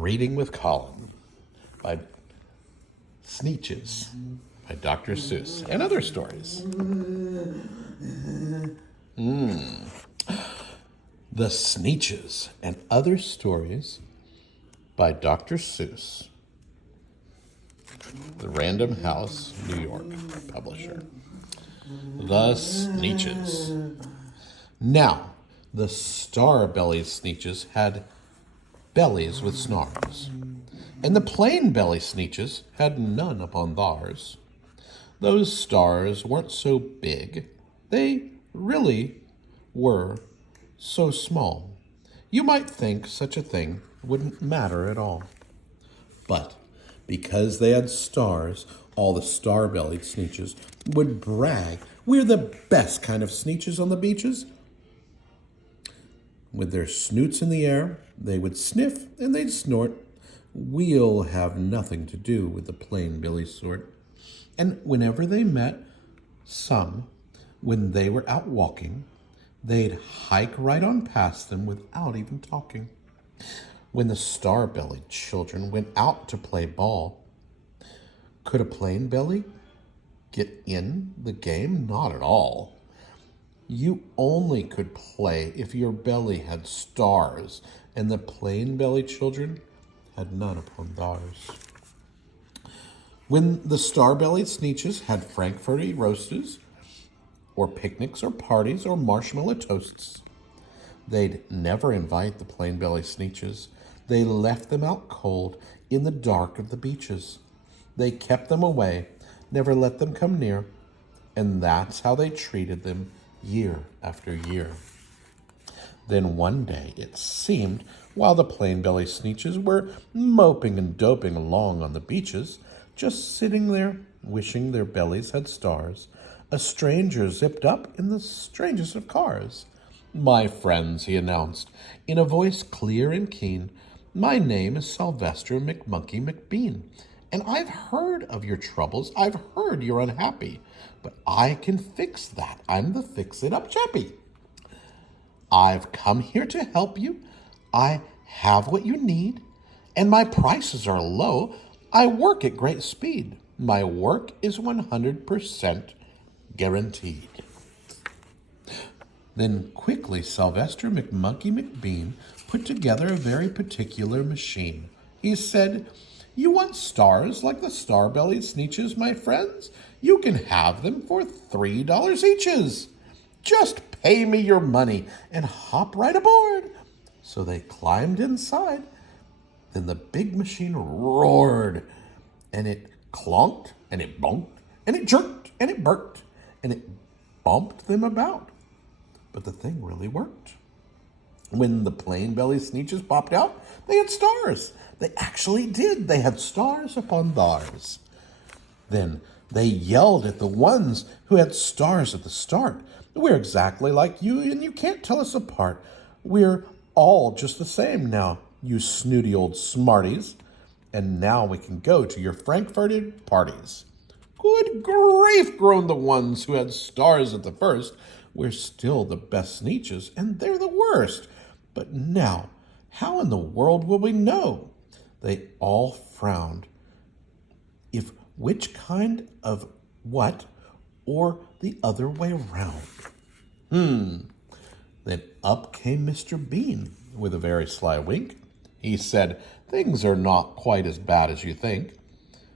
Reading with Colin by Sneetches by Dr. Seuss and other stories. The Sneetches and Other Stories by Dr. Seuss, the Random House, New York publisher. The Sneetches. Now, the star-bellied Sneetches had bellies with snars, and the plain-belly Sneetches had none upon theirs. Those stars weren't so big, they really were so small. You might think such a thing wouldn't matter at all. But because they had stars, all the star-bellied Sneetches would brag, "We're the best kind of Sneetches on the beaches." With their snoots in the air, they would sniff and they'd snort. We'll have nothing to do with the plain billy sort. And whenever they met some, when they were out walking, they'd hike right on past them without even talking. When the star-bellied children went out to play ball, could a plain belly get in the game? Not at all. You only could play if your belly had stars, and the plain-belly children had none upon theirs. When the star-bellied Sneetches had frankfurty roasts, or picnics, or parties, or marshmallow toasts, they'd never invite the plain-belly Sneetches. They left them out cold in the dark of the beaches. They kept them away, never let them come near, and that's how they treated them year after year. Then one day, it seemed, while the plain-belly Sneetches were moping and doping along on the beaches, just sitting there, wishing their bellies had stars, a stranger zipped up in the strangest of cars. "My friends," he announced, in a voice clear and keen, "my name is Sylvester McMonkey McBean, and I've heard of your troubles. I've heard you're unhappy, but I can fix that. I'm the fix-it-up chappy. I've come here to help you. I have what you need, and my prices are low. I work at great speed. My work is 100% guaranteed." Then quickly Sylvester McMonkey McBean put together a very particular machine. He said, "You want stars like the star-bellied Sneetches, my friends? You can have them for $3 eaches. Just pay me your money and hop right aboard." So they climbed inside. Then the big machine roared, and it clonked, and it bonked, and it jerked, and it burked, and it bumped them about. But the thing really worked. When the plain-belly Sneetches popped out, they had stars. They actually did. They had stars upon theirs. Then they yelled at the ones who had stars at the start. "We're exactly like you, and you can't tell us apart. We're all just the same now, you snooty old smarties. And now we can go to your frankfurted parties." "Good grief," groaned the ones who had stars at the first. "We're still the best Sneetches, and they're the worst. But now, how in the world will we know?" They all frowned. If which kind of what, or the other way round. Then up came Mr. Bean with a very sly wink. He said, "Things are not quite as bad as you think.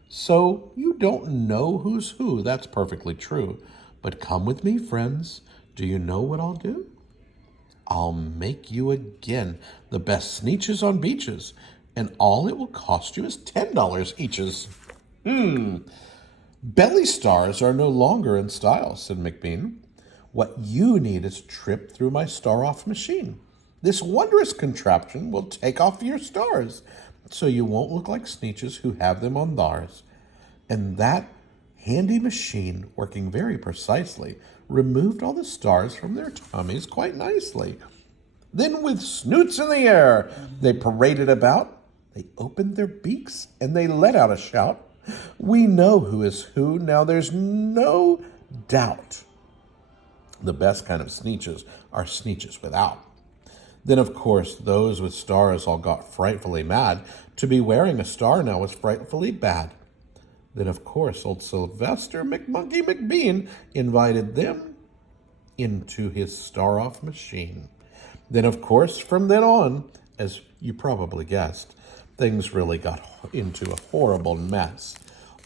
So you don't know who's who, that's perfectly true. But come with me, friends. Do you know what I'll do? I'll make you again the best Sneetches on beaches, and all it will cost you is $10 eaches." "Belly stars are no longer in style," said McBean. "What you need is a trip through my star-off machine. This wondrous contraption will take off your stars, so you won't look like Sneetches who have them on theirs." And that handy machine, working very precisely, removed all the stars from their tummies quite nicely. Then with snoots in the air, they paraded about. They opened their beaks and they let out a shout. "We know who is who, now there's no doubt. The best kind of Sneetches are Sneetches without." Then, of course, those with stars all got frightfully mad. To be wearing a star now was frightfully bad. Then, of course, old Sylvester McMonkey McBean invited them into his star-off machine. Then, of course, from then on, as you probably guessed, things really got into a horrible mess.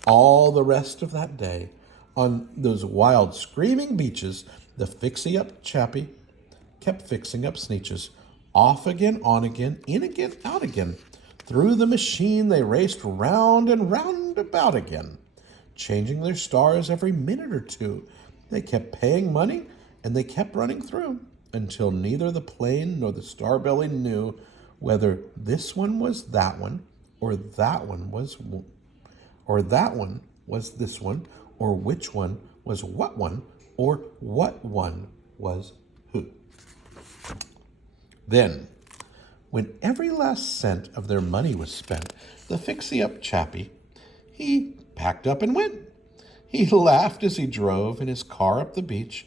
All the rest of that day, on those wild, screaming beaches, the fixie-up chappie kept fixing up Sneetches. Off again, on again, in again, out again. Through the machine they raced round and round about again, changing their stars every minute or two. They kept paying money, and they kept running through, until neither the plane nor the Starbelly knew whether this one was that one, or that one was this one, or which one was what one, or what one was who. Then, when every last cent of their money was spent, the fixie-up chappie, he packed up and went. He laughed as he drove in his car up the beach.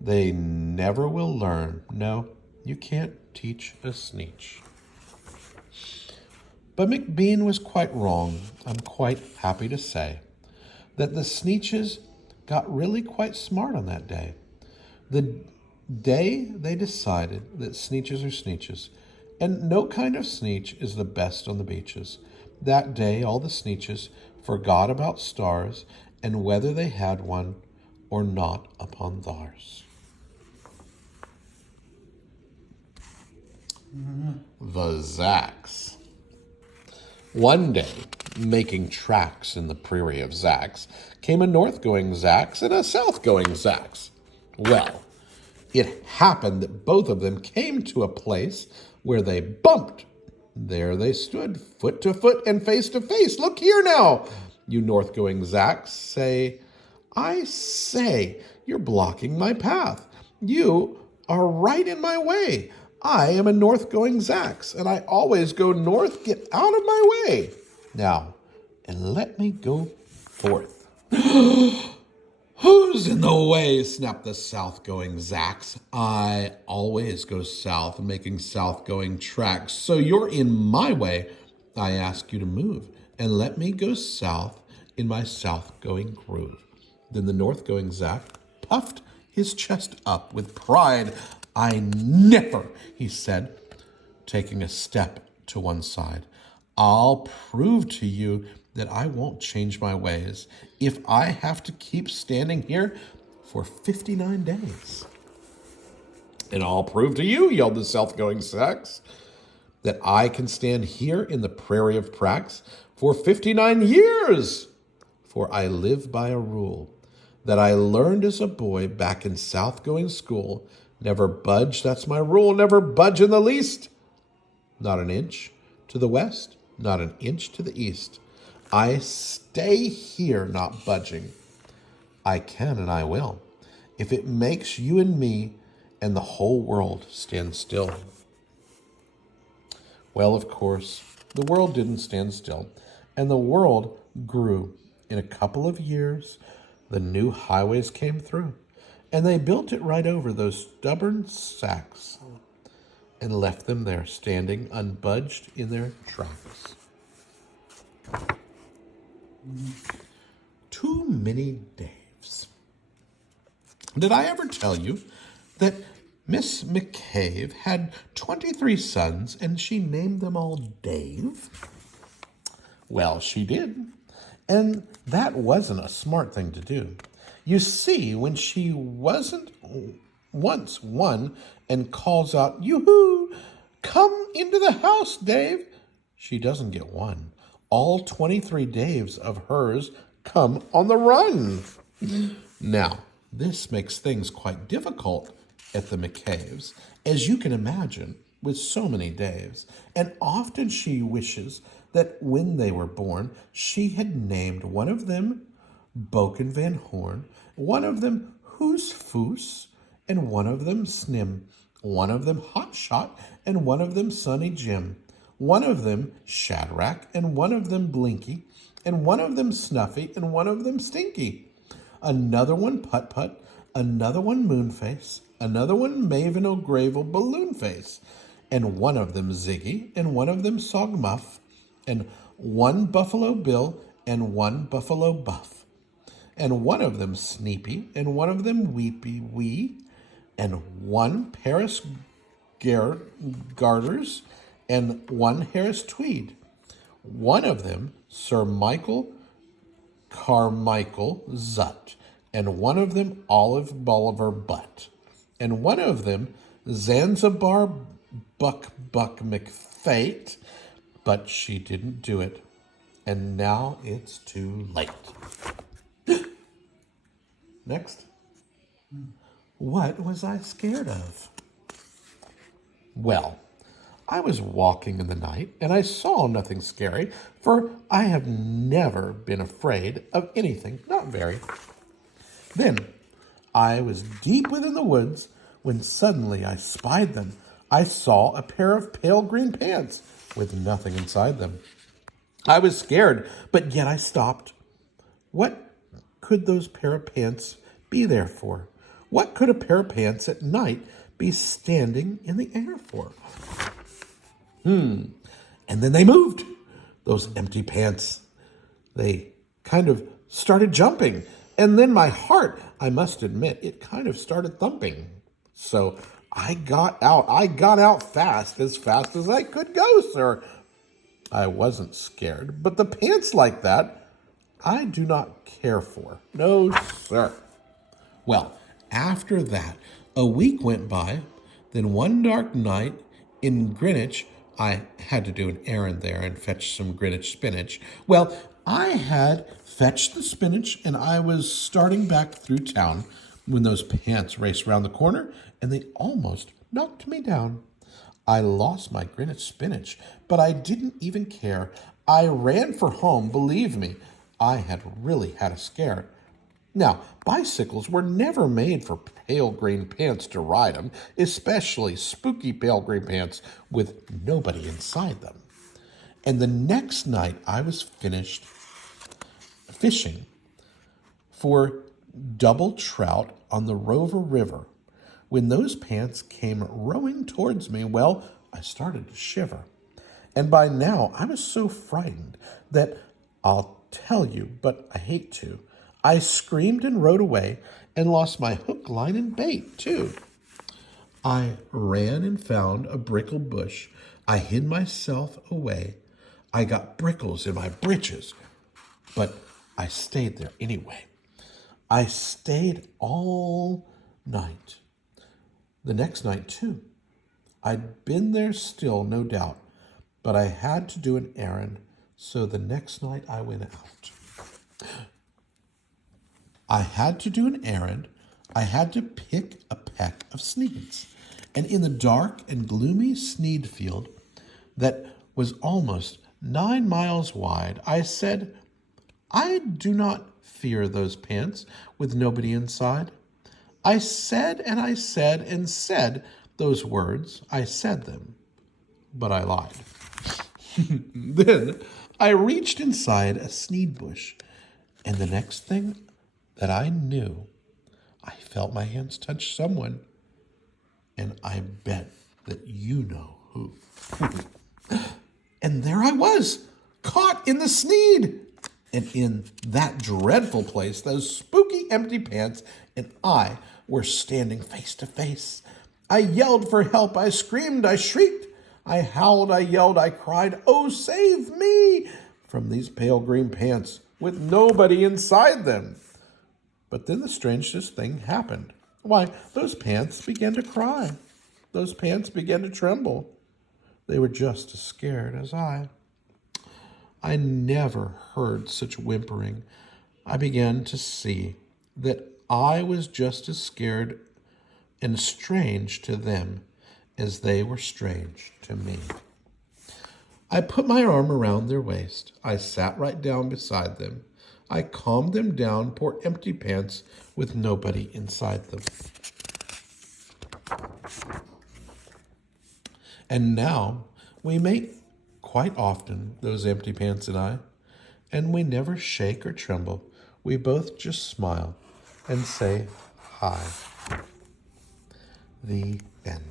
They never will learn. No, you can't teach a Sneetch. But McBean was quite wrong, I'm quite happy to say, that the Sneetches got really quite smart on that day. The day they decided that Sneetches are Sneetches, and no kind of Sneetch is the best on the beaches. That day all the Sneetches forgot about stars and whether they had one or not upon theirs. The Zacks. One day, making tracks in the prairie of Zacks, came a north-going Zacks and a south-going Zacks. Well, it happened that both of them came to a place where they bumped. There they stood, foot to foot and face to face. Look here now, you north-going Zacks say. I say, you're blocking my path. You are right in my way. I am a north-going Zacks, and I always go north. Get out of my way. Now, and let me go forth. Who's in the way? Snapped the south-going Zacks. I always go south, making south-going tracks. So you're in my way. I ask you to move, and let me go south in my south-going groove. Then the north-going Zack puffed his chest up with pride. I never, he said, taking a step to one side. I'll prove to you that I won't change my ways if I have to keep standing here for 59 days. And I'll prove to you, yelled the south-going Zacks, that I can stand here in the prairie of Prax for 59 years. For I live by a rule that I learned as a boy back in south-going school. Never budge, that's my rule, never budge in the least. Not an inch to the west, not an inch to the east. I stay here, not budging. I can and I will, if it makes you and me and the whole world stand still. Well, of course, the world didn't stand still, and the world grew. In a couple of years, the new highways came through, and they built it right over those stubborn Zacks and left them there standing unbudged in their tracks. Too many Daves. Did I ever tell you that Miss McCabe had 23 sons and she named them all Dave? Well, she did. And that wasn't a smart thing to do. You see, when she wasn't once one and calls out, "Yoo-hoo, come into the house, Dave," she doesn't get one. All 23 Daves of hers come on the run. Now, this makes things quite difficult at the McCaves, as you can imagine, with so many Daves. And often she wishes that when they were born, she had named one of them Boken Van Horn, one of them Hoos Foos, and one of them Snim, one of them Hot Shot, and one of them Sunny Jim, one of them Shadrach, and one of them Blinky, and one of them Snuffy, and one of them Stinky, another one Put Put, another one Moonface, another one Maven O'Gravel Balloonface, and one of them Ziggy, and one of them Sogmuff, and one Buffalo Bill, and one Buffalo Buff, and one of them Sneepy, and one of them Weepy Wee, and one Paris Garters, and one Harris Tweed, one of them Sir Michael Carmichael Zut, and one of them Olive Bolivar Butt, and one of them Zanzibar Buck McFate, but she didn't do it, and now it's too late. Next. What was I scared of? Well, I was walking in the night, and I saw nothing scary, for I have never been afraid of anything, not very. Then I was deep within the woods, when suddenly I spied them. I saw a pair of pale green pants, with nothing inside them. I was scared, but yet I stopped. What could those pair of pants be there for? What could a pair of pants at night be standing in the air for? And then they moved. Those empty pants. They kind of started jumping. And then my heart, I must admit, it kind of started thumping. So I got out. I got out fast as I could go, sir. I wasn't scared, but the pants like that, I do not care for. No, sir. Well, after that, a week went by. Then one dark night in Greenwich, I had to do an errand there and fetch some Greenwich spinach. Well, I had fetched the spinach, and I was starting back through town when those pants raced round the corner, and they almost knocked me down. I lost my Greenwich spinach, but I didn't even care. I ran for home, believe me. I had really had a scare. Now, bicycles were never made for pale green pants to ride them, especially spooky pale green pants with nobody inside them. And the next night I was finished fishing for double trout on the Rover River. When those pants came rowing towards me, well, I started to shiver. And by now I was so frightened that I'll tell you, but I hate to. I screamed and rode away and lost my hook, line, and bait, too. I ran and found a brickle bush. I hid myself away. I got brickles in my breeches, but I stayed there anyway. I stayed all night. The next night, too. I'd been there still, no doubt, but I had to do an errand, so the next night I went out. I had to do an errand. I had to pick a peck of sneeds. And in the dark and gloomy sneed field that was almost 9 miles wide, I said, I do not fear those pants with nobody inside. I said and I said and said those words. I said them, but I lied. Then I reached inside a sneed bush, and the next thing that I knew, I felt my hands touch someone, and I bet that you know who. And there I was, caught in the sneed. And in that dreadful place, those spooky empty pants and I were standing face to face. I yelled for help. I screamed. I shrieked. I howled. I yelled. I cried, oh, save me from these pale green pants with nobody inside them. But then the strangest thing happened. Why, those pants began to cry. Those pants began to tremble. They were just as scared as I. I never heard such whimpering. I began to see that I was just as scared and strange to them as they were strange to me. I put my arm around their waist. I sat right down beside them. I calmed them down, poor empty pants with nobody inside them. And now we mate quite often, those empty pants and I, and we never shake or tremble. We both just smile and say hi. The end.